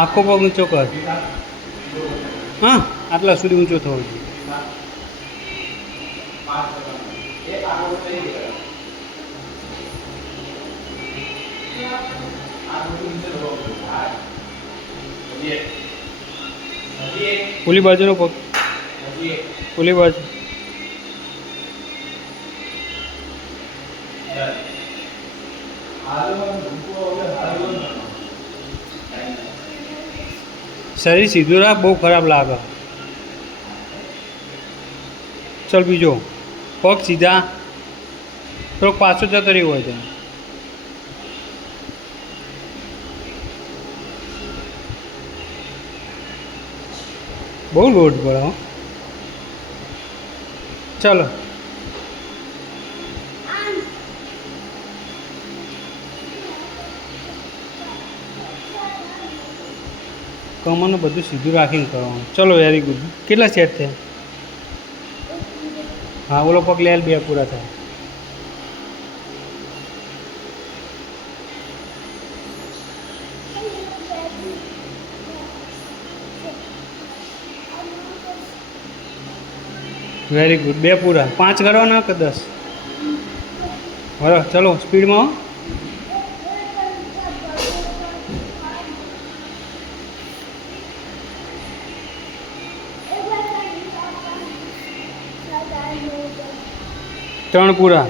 આખો પગ ઊંચો કર. હા, આટલા સુધી ઊંચો થવો જોઈએ. ઓલી બાજુનો પગ, ઓલી બાજુ. શરીર સીધું રાખ, બહુ ખરાબ લાગે. ચલ બીજો પગ સીધા, થોડોક પાછો જતો રહ્યો હોય તો. બહુ લોડ પડે. ચાલો કમરનું બધું સીધું રાખીને કરવાનું. ચલો વેરી ગુડ. કેટલા સેટ થયા? હા, ઓલો પગ લે, 2 પૂરા થાય. Very good. 2 પૂરા. 5 કરવાના કે 10? બરાબર. ચલો સ્પીડમાં. ત્રણ પૂરા.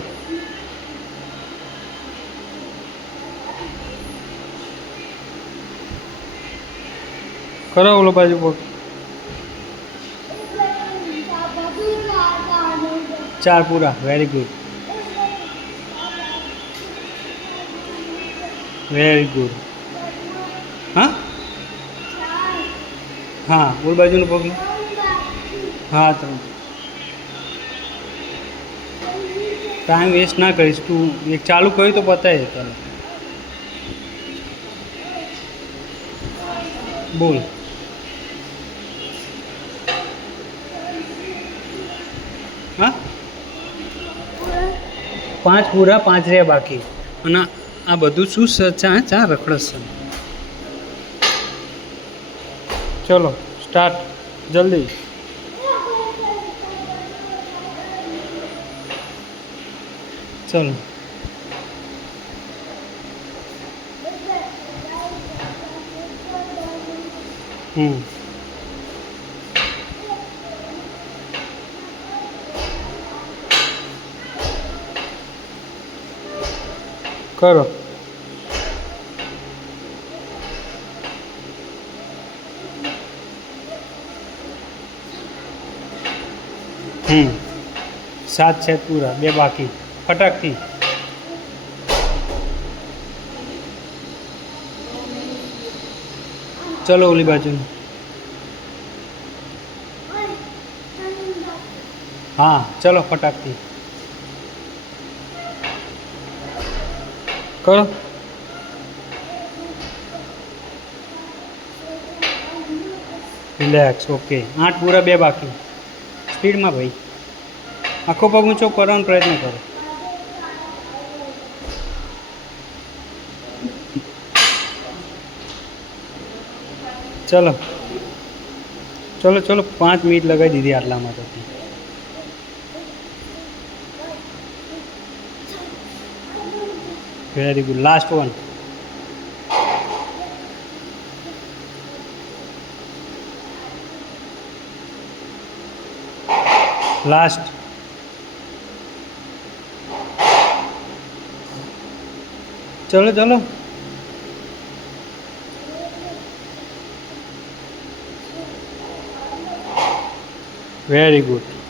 કરો ઓલો બાજુ પગ. 4 પૂરા. Very good, very good. હા હા, ઓલ બાજુનું પગ. હા, 3. ટાઈમ વેસ્ટ ના કરીશ. તું એક ચાલુ કર્યું તો પતાય. ચાલો બોલ. હા, 5 પૂરા, 5 રહ્યા બાકી. અને આ બધું શું ચા રખડસ છે. ચલો સ્ટાર્ટ જલ્દી. ચલો કરો. હમ 7 છે પૂરા, 2 બાકી. ફટાકથી. ચલો ઓલી બાજુ. હા ચલો ફટાકથી કરો. રિલેક્સ. ઓકે. 8 પૂરા, 2 બાકી. સ્પીડમાં ભાઈ. આખો પગ ઊંચો કરવાનો પ્રયત્ન કરો. ચલો ચલો ચલો 5 મિનિટ લગાવી દીધી આટલામાં તો. Very good. Last one. Last. ચલો ચલો. Very good.